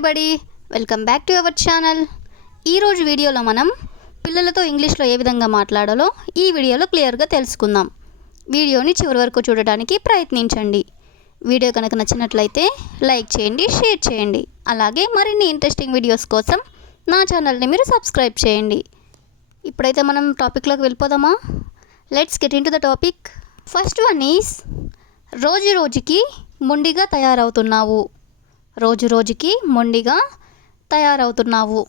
Everybody, welcome back to our channel. ఈరోజు వీడియోలో మనం పిల్లలతో ఇంగ్లీష్లో ఏ విధంగా మాట్లాడాలో ఈ వీడియోలో క్లియర్గా తెలుసుకుందాం. వీడియోని చివరి వరకు చూడడానికి ప్రయత్నించండి. వీడియో కనుక నచ్చినట్లయితే లైక్ చేయండి, షేర్ చేయండి. అలాగే మరిన్ని ఇంట్రెస్టింగ్ వీడియోస్ కోసం నా ఛానల్ని మీరు సబ్స్క్రైబ్ చేయండి. ఇప్పుడైతే మనం టాపిక్లోకి వెళ్ళిపోదామా? Let's get in to the topic. First one is రోజు రోజుకి మొండిగా తయారవుతున్నావు. రోజు రోజుకి మొండిగా తయారవుతున్నావు.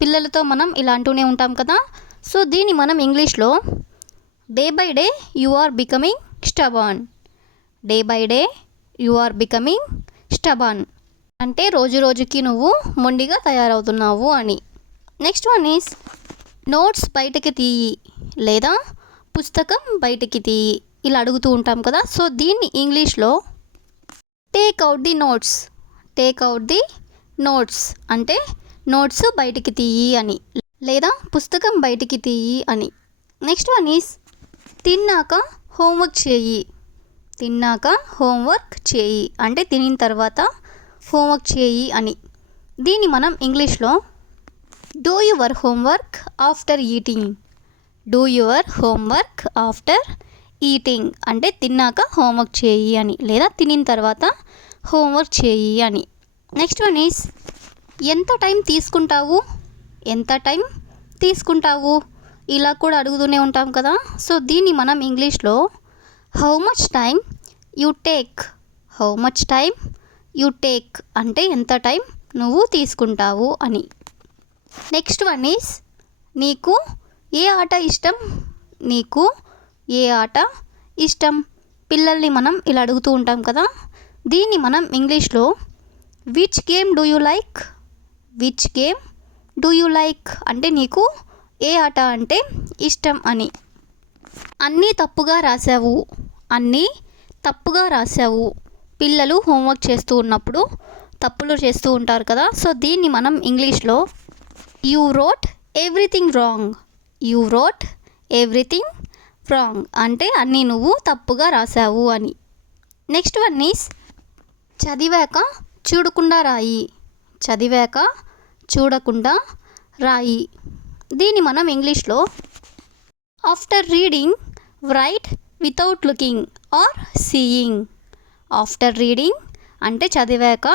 పిల్లలతో మనం ఇలా అంటూనే ఉంటాం కదా. సో దీన్ని మనం ఇంగ్లీష్లో day by day you are becoming stubborn. Day by day you are becoming stubborn అంటే రోజు రోజుకి నువ్వు మొండిగా తయారవుతున్నావు అని. నెక్స్ట్ వన్ ఈస్ నోట్స్ బయటకి తీయి లేదా పుస్తకం బయటికి తీయి ఇలా అడుగుతూ ఉంటాం కదా. సో దీన్ని ఇంగ్లీష్లో take out the notes. Take out the notes అంటే నోట్స్ బయటికి తీయి అని లేదా పుస్తకం బయటికి తీయి అని. నెక్స్ట్ వన్ ఈస్ తిన్నాక హోంవర్క్ చేయి. తిన్నాక హోంవర్క్ చేయి అంటే తినిన తర్వాత హోంవర్క్ చేయి అని. దీన్ని మనం ఇంగ్లీష్లో do your homework after eating. Do your homework after eating అంటే తిన్నాక హోంవర్క్ చేయి అని లేదా తినిన తర్వాత హోంవర్క్ చేయి అని. నెక్స్ట్ వన్ ఈస్ ఎంత టైం తీసుకుంటావు. ఎంత టైం తీసుకుంటావు ఇలా కూడా అడుగుతూనే ఉంటాం కదా. సో దీన్ని మనం ఇంగ్లీష్లో how much time you take. How much time you take అంటే ఎంత టైం నువ్వు తీసుకుంటావు అని. నెక్స్ట్ వన్ ఈస్ నీకు ఏ ఆట ఇష్టం. నీకు ఏ ఆట ఇష్టం. పిల్లల్ని మనం ఇలా అడుగుతూ ఉంటాం కదా. దీన్ని మనం ఇంగ్లీష్లో which game do you like. Which game do you like అంటే నీకు ఏ ఆట అంటే ఇష్టం అని. అన్నీ తప్పుగా రాసావు. అన్నీ తప్పుగా రాసావు. పిల్లలు హోంవర్క్ చేస్తూ ఉన్నప్పుడు తప్పులు చేస్తూ ఉంటారు కదా. సో దీన్ని మనం ఇంగ్లీష్లో you wrote everything wrong. You wrote everything wrong అంటే అన్నీ నువ్వు తప్పుగా రాసావు అని. నెక్స్ట్ వన్ ఈస్ చదివాక చూడకుండా రాయి. చదివాక చూడకుండా రాయి. దీన్ని మనం ఇంగ్లీష్లో after reading write without looking or seeing. After reading అంటే చదివాక,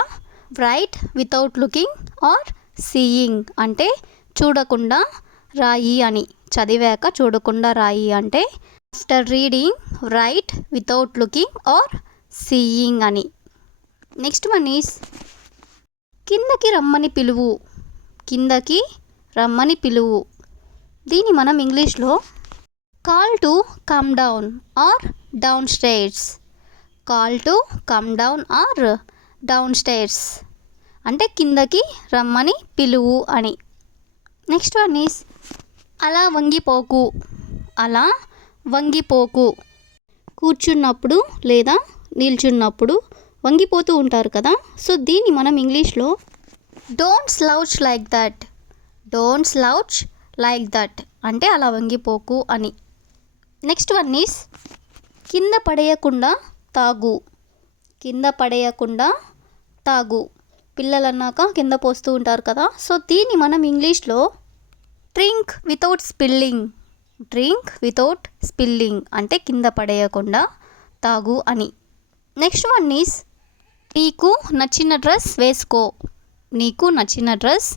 write without looking or seeing అంటే చూడకుండా రాయి అని. చదివాక చూడకుండా రాయి అంటే after reading write without looking or seeing అని. నెక్స్ట్ వన్ ఈస్ కిందకి రమ్మని పిలువు. కిందకి రమ్మని పిలువు. దీన్ని మనం ఇంగ్లీష్లో call to come down or downstairs. Call to come down or downstairs అంటే కిందకి రమ్మని పిలువు అని. నెక్స్ట్ వన్ ఈస్ అలా వంగిపోకు. అలా వంగిపోకు. కూర్చున్నప్పుడు లేదా నిల్చున్నప్పుడు వంగిపోతూ ఉంటారు కదా. సో దీన్ని మనం ఇంగ్లీష్లో don't slouch like that. Don't slouch like that అంటే అలా వంగిపోకు అని. నెక్స్ట్ వన్ ఈస్ కింద పడేయకుండా తాగు. కింద పడేయకుండా తాగు. పిల్లలు అన్నాక కింద పోస్తూ ఉంటారు కదా. సో దీన్ని మనం ఇంగ్లీష్లో drink without spilling. Drink without spilling అంటే కింద పడేయకుండా తాగు అని. నెక్స్ట్ వన్ ఈస్ నీకు నచ్చిన డ్రెస్ వేసుకో. నీకు నచ్చిన డ్రెస్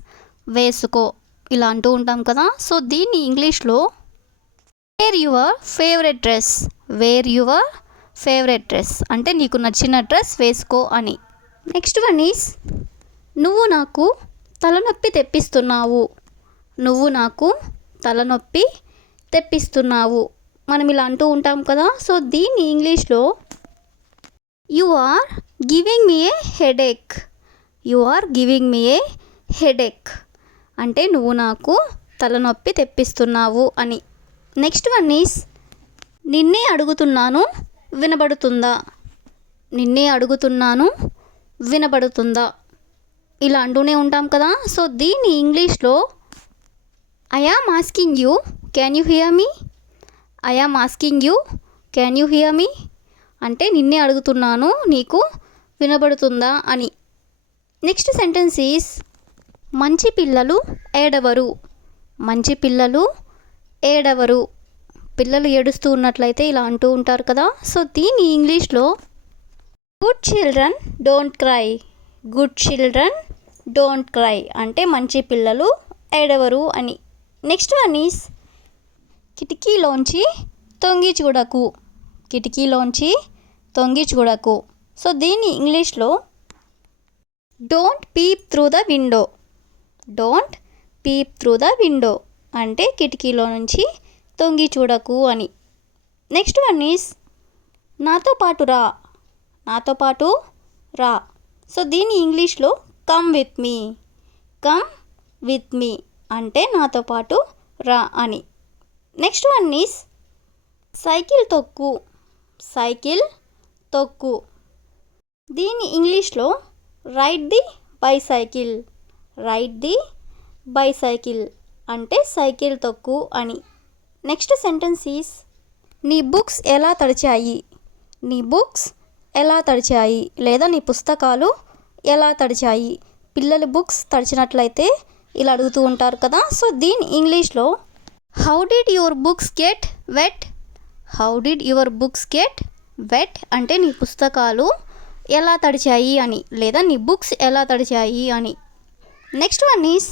వేసుకో ఇలా అంటూ ఉంటాం కదా. సో దీన్ని ఇంగ్లీష్లో wear your favourite dress. Wear your favourite dress అంటే నీకు నచ్చిన డ్రెస్ వేసుకో అని. నెక్స్ట్ వన్ ఈస్ నువ్వు నాకు తలనొప్పి తెప్పిస్తున్నావు. నువ్వు నాకు తలనొప్పి తెప్పిస్తున్నావు మనం ఇలా అంటూ ఉంటాం కదా. సో దీన్ని ఇంగ్లీష్లో you are giving me a headache. You are giving me a headache అంటే నువ్వు నాకు తలనొప్పి తెప్పిస్తున్నావు అని. నెక్స్ట్ వన్ ఈస్ నిన్నే అడుగుతున్నాను వినబడుతుందా. నిన్నే అడుగుతున్నాను వినబడుతుందా ఇలా అంటూనే ఉంటాం కదా. సో దీన్ని ఇంగ్లీష్లో I am asking you can you hear me. I am asking you can you hear me అంటే నిన్నే అడుగుతున్నాను నీకు వినబడుతుందా అని. నెక్స్ట్ సెంటెన్స్ ఈస్ మంచి పిల్లలు ఏడవరు. మంచి పిల్లలు ఏడవరు. పిల్లలు ఏడుస్తూ ఉన్నట్లయితే ఇలా అంటూ ఉంటారు కదా. సో దీన్ని ఇంగ్లీష్లో good children don't cry. Good children don't cry అంటే మంచి పిల్లలు ఏడవరు అని. నెక్స్ట్ వన్ ఈస్ కిటికీలోంచి తొంగి చూడకు. కిటికీలోంచి తొంగి చూడకు. సో దీన్ని ఇంగ్లీష్లో don't peep through the window. Don't peep through the window అంటే కిటికీలో నుంచి తొంగి చూడకు అని. నెక్స్ట్ వన్ ఈస్ నాతో పాటు రా. నాతో పాటు రా. సో దీన్ని ఇంగ్లీష్లో come with me. Come with me అంటే నాతో పాటు రా అని. నెక్స్ట్ వన్ ఈస్ సైకిల్ తొక్కు. సైకిల్ తొక్కు. దీన్ని ఇంగ్లీష్లో ride the bicycle. Ride the bicycle అంటే సైకిల్ తొక్కు అని. నెక్స్ట్ సెంటెన్స్ ఈస్ నీ బుక్స్ ఎలా తడిచాయి. నీ బుక్స్ ఎలా తడిచాయి లేదా నీ పుస్తకాలు ఎలా తడిచాయి. పిల్లల బుక్స్ తడిచినట్లయితే ఇలా అడుగుతూ ఉంటారు కదా. సో దీని ఇంగ్లీష్లో how did your books get wet. How did your books get wet అంటే నీ పుస్తకాలు ఎలా తడిచాయి అని లేదా నీ బుక్స్ ఎలా తడిచాయి అని. నెక్స్ట్ వన్ ఈస్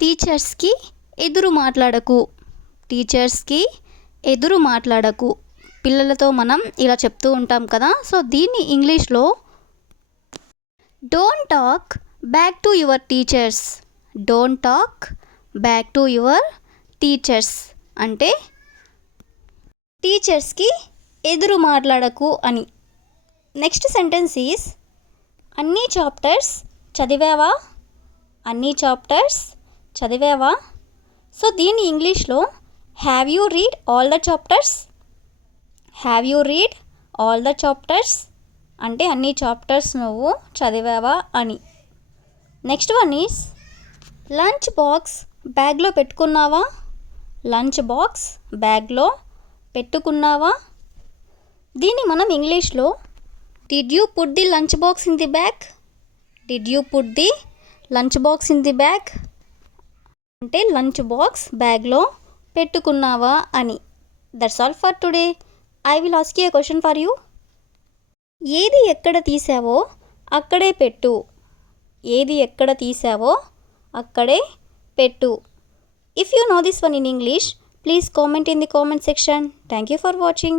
టీచర్స్కి ఎదురు మాట్లాడకు. టీచర్స్కి ఎదురు మాట్లాడకు. పిల్లలతో మనం ఇలా చెప్తూ ఉంటాం కదా. సో దీన్ని ఇంగ్లీష్లో don't talk back to your teachers. Don't talk back to your teachers అంటే టీచర్స్కి ఎదురు మాట్లాడకు అని. నెక్స్ట్ సెంటెన్స్ ఈస్ అన్ని చాప్టర్స్ చదివావా. అన్ని చాప్టర్స్ చదివావా. సో దీన్ని ఇంగ్లీష్లో have you read all the chapters. Have you read all the chapters అంటే అన్ని చాప్టర్స్ నువ్వు చదివావా అని. Next one is lunch box బ్యాగ్లో పెట్టుకున్నావా. లంచ్ బాక్స్ బ్యాగ్లో పెట్టుకున్నావా. దీన్ని మనం ఇంగ్లీష్లో did you put the lunch box in the bag. Did you put the lunch box in the bag అంటే లంచ్ బాక్స్ బ్యాగ్లో పెట్టుకున్నావా అని. That's all for today. I will ask you A question for you. ఏది ఎక్కడ తీసావో అక్కడే పెట్టు. ఏది ఎక్కడ తీసావో అక్కడే పెట్టు. If you know this one in English, please comment in the comment section. Thank you for watching.